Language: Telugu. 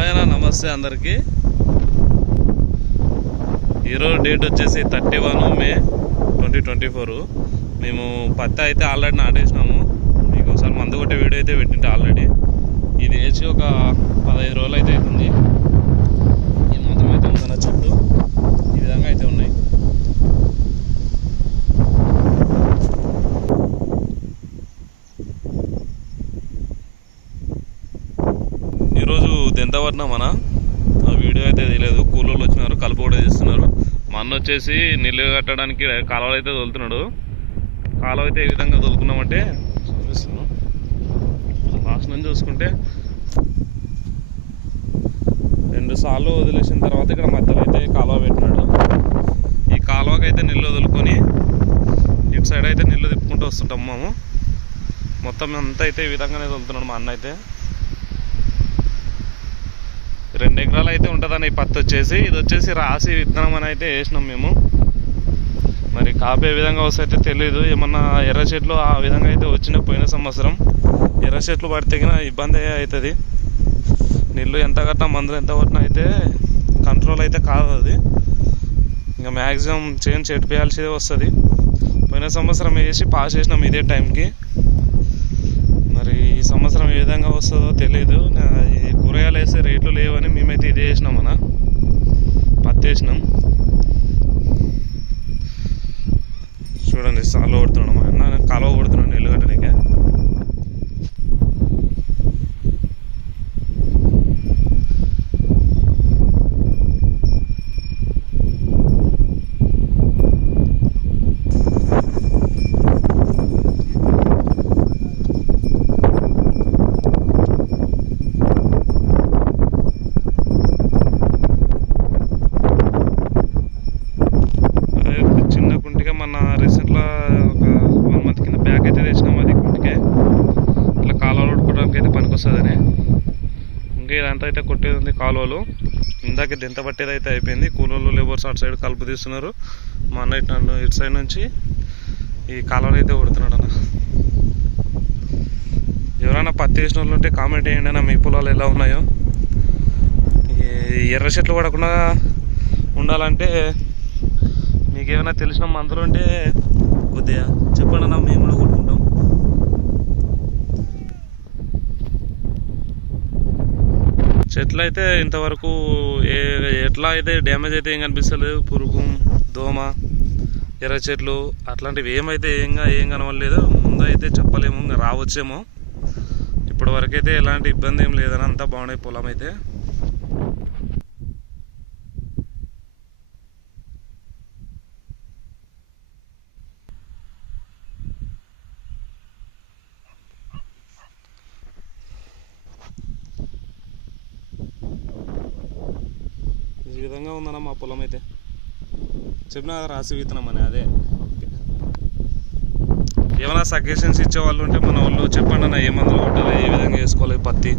ఆయన నమస్తే అందరికీ. ఈరోజు డేట్ వచ్చేసి thirty one May twenty twenty four. మేము పత్తి అయితే ఆల్రెడీ నాటేసినాము. మీకు ఒకసారి మందు కొట్టే వీడియో అయితే పెట్టింటే ఆల్రెడీ. ఇది వేసి ఒక పదహైదు రోజులు అయితే అవుతుంది. ఈ మొత్తం అయితే ఉందన్న చెట్టు ఈ విధంగా అయితే ఉన్నాయి ఈరోజు దెంతవర్ణ మన ఆ వీడియో అయితే తెలియదు. కూలోళ్ళు వచ్చినారు కలుపు కూడా చేస్తున్నారు మా అన్న వచ్చేసి నీళ్ళు కట్టడానికి కాలువలు అయితే తోలుతున్నాడు. కాలువ అయితే ఏ విధంగా తోలుకున్నామంటే చూపిస్తున్నాం. లాస్ట్ నుంచి చూసుకుంటే రెండు సార్లు వదిలేసిన తర్వాత ఇక్కడ మధ్యలో అయితే కాలువ పెట్టినాడు. ఈ కాలువకి అయితే నీళ్ళు వదులుకొని ఇటు సైడ్ అయితే నీళ్ళు తిప్పుకుంటూ వస్తుంటాం మేము. మొత్తం అంతా అయితే ఈ విధంగానే తోలుతున్నాడు మా అన్న అయితే. రెండు ఎకరాలు అయితే ఉంటుందని ఈ పత్తి వచ్చేసి. ఇది వచ్చేసి రాసి విత్తనం అని అయితే వేసినాం మేము. మరి కాపు ఏ విధంగా వస్తే తెలియదు ఏమన్నా ఎర్ర చెట్లు ఆ విధంగా అయితే వచ్చిన పోయిన సంవత్సరం. ఎర్ర చెట్లు పడితేగిన ఇబ్బంది అవుతుంది నీళ్ళు ఎంత కట్టినా మందులు ఎంత కొట్టినా అయితే కంట్రోల్ అయితే కాదు అది. ఇంకా మ్యాక్సిమం చేంజ్ చెడిపోయాల్సిందే వస్తుంది. పోయిన సంవత్సరం వేసి పాస్ చేసినాం ఇదే టైంకి. ఈ సంవత్సరం ఏ విధంగా వస్తుందో తెలియదు ఈ కూరగాయలు వేస్తే రేట్లు లేవని మేమైతే ఇది వేసినాం అన్న. పత్తి వేసినాం. చూడండి సాలు కొడుతున్నాడు మా అన్న. కాలువ కొడుతున్నాడు నీళ్ళు కట్టడానికి అదే చిన్న కుంటిగా మన రీసెంట్లో ఒక వన్ మంత్ కింద బ్యాగ్ అయితే తెచ్చినాం అది కుంటికే ఇట్లా కాలువలు పనికి వస్తుందని ఇంకా ఇదంతా అయితే కొట్టేది ఉంది కాలువలు. ఇందాక దెంత పట్టేది అయితే అయిపోయింది. కూలోళ్ళు లేబర్స్ అటు సైడ్ కలుపు తీస్తున్నారు. మా అన్న ఇటు నన్ను ఇటు సైడ్ నుంచి ఈ కాలువలు అయితే కొడుతున్నాడు అన్న ఎవరైనా పత్తి వేసిన వాళ్ళు ఉంటే కామెంట్ చేయండి అన్న మీ పొలాలు ఎలా ఉన్నాయో. ఈ ఎర్ర చెట్లు పడకుండా ఉండాలంటే మీకు ఏమైనా తెలిసిన మందులు ఉంటే కొద్దిగా చెప్పండి అన్న మేము కూడా చెట్లు అయితే ఇంతవరకు ఏ ఎట్లా అయితే డ్యామేజ్ అయితే ఏం కనిపిస్తలేదు. పురుగు దోమ ఎర్ర చెట్లు అట్లాంటివి ఏమైతే ఏంగా ఏం కనవలేదు ముందు అయితే చెప్పలేము ఇంకా రావచ్చేమో. ఇప్పటివరకైతే ఎలాంటి ఇబ్బంది ఏం లేదని అంతా బాగున్నాయి పొలం అయితే ఈ విధంగా ఉందన్న మా పొలం అయితే. చెప్పిన కదా రాసి విత్తనం అని అదే. ఏమైనా సజెషన్స్ ఇచ్చే వాళ్ళు ఉంటే మన వాళ్ళు చెప్పండి అన్న ఏ మందులు కొట్టాలి ఏ విధంగా వేసుకోవాలి పత్తి.